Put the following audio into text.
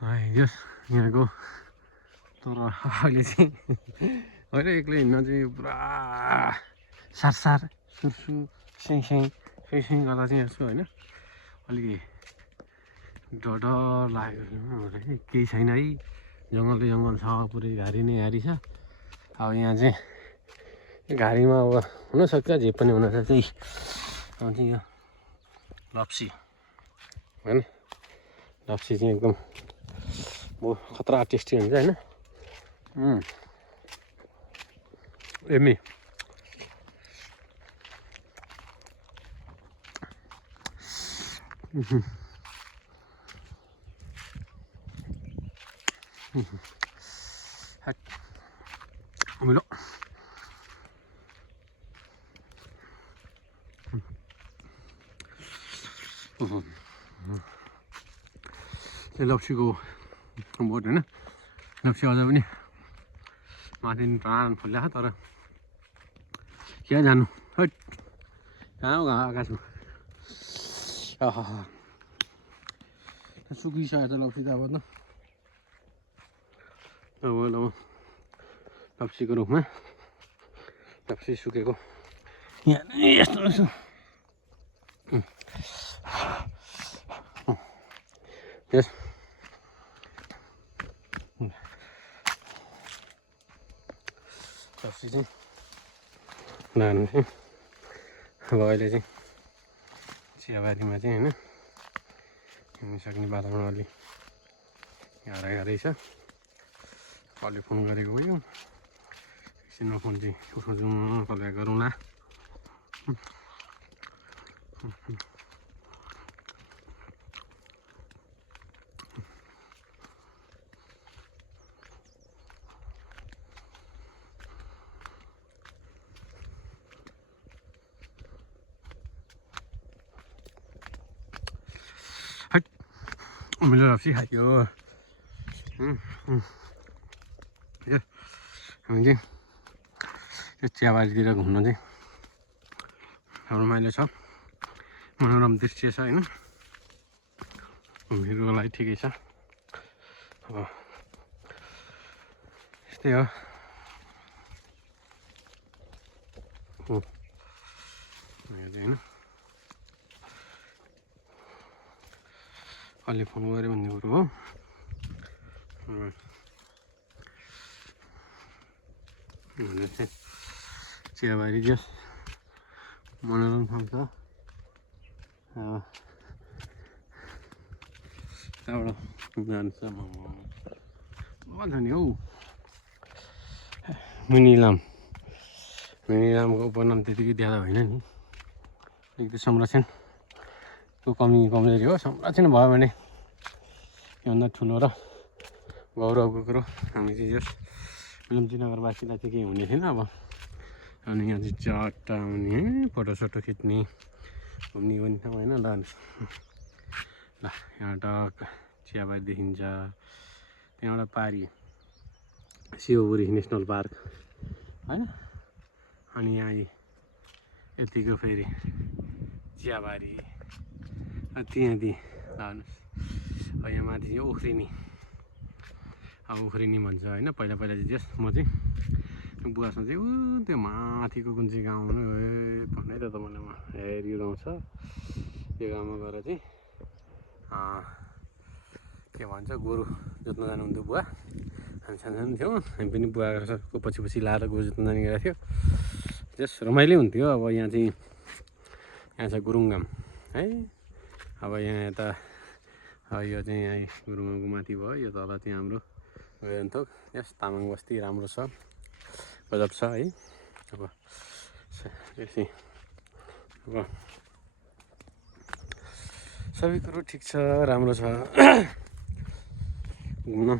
यस यहाँको तर अहिले चाहिँ अहिले एक्लै हिँड्न चाहिँ पुरा सारसार सुरसु स्याङ गर्दा चाहिँ यसो होइन अलिकति डर लाग्यो केही छैन है जङ्गल छ पुरै घारी नै घारी छ अब यहाँ चाहिँ घारीमा अब हुनसक्छ जे पनि हुनसक्छ अब चाहिँ यो लप्सी होइन लप्सी चाहिँ एकदम बहुत खतरा टेस्टी हुन्छ होइन एमी अमिलो लप्सीको बोट होइन लप्सी अझ पनि माथि प्राण फुल्याएको तर क्या जानु हैट कहाँ गएको छु सुकिसकेको छ लप्सी त अब लप्सीको रुखमा लप्सी सुकेको यहाँ यस्तो यस्तो यस लप्सी चाहिँ लानु चाहिँ अब अहिले चाहिँ चियाबारीमा चाहिँ होइन हिँड्नु सक्ने वातावरण अलि गाह्रै छ कसले फोन गरेको हो यो एकछिनमा फोन चाहिँ उठाउँछौँ कसलाई गरौँला मैले लप्सी खायो हामी चाहिँ यो चियाबारीतिर घुम्न चाहिँ रमाइलो छ मनोरम दृश्य छ होइन घुम्नेको लागि ठिकै छ अब यस्तै हो होइन कसले फोन गऱ्यो भन्ने कुरो हो चाहिँ चियाबारी जस मनोरम ठाउँ छ त्यहाँबाट जान्छ भन्छ नि हौ मुनिलामको उपनाम त्यतिकै ज्यादा होइन नि अलिकति संरक्षणको कमजोरी हो संरक्षण भयो भने योभन्दा ठुलो र गौरवको कुरो हामी चाहिँ यस फिल्मजी नगरवासीलाई चाहिँ केही हुने थिएन अब अनि यहाँ चाहिँ चट्टा आउने फोटोसोटो खिच्ने घुम्ने पनि ठाउँ होइन ल यहाँ टक चियाबारी देखिन्छ त्यहाँबाट पारि शिवपुरी नेसनल पार्क होइन अनि यहाँ यतिको फेरि चियाबारी त्यहाँदेखि लानुहोस् यहाँ माथि चाहिँ उफ्रिनी अब उफ्रिनी भन्छ होइन पहिला चाहिँ जस म चाहिँ बुवासँग चाहिँ त्यो माथिको कुन चाहिँ गाउँ भन्दै त मलाई हेरी गाउँ छ त्यो गाउँमा गएर चाहिँ के भन्छ गोरु जोत्न जानुहुन्थ्यो बुवा हामी सानो थियौँ हामी पनि बुवाको पछि लाएर गोरु जोत्न जाने गरेको थियो जस रमाइलो हुन्थ्यो अब यहाँ चाहिँ यहाँ छ गुरुङगाम है अब यहाँ यता यो चाहिँ यहाँ गुरुङगामको माथि भयो यो तल चाहिँ हाम्रो गयोन्थोक यस तामाङ बस्ती राम्रो छ गजब छ है अब त्यसै अब सबै कुरो ठिक छ राम्रो छ घुम्न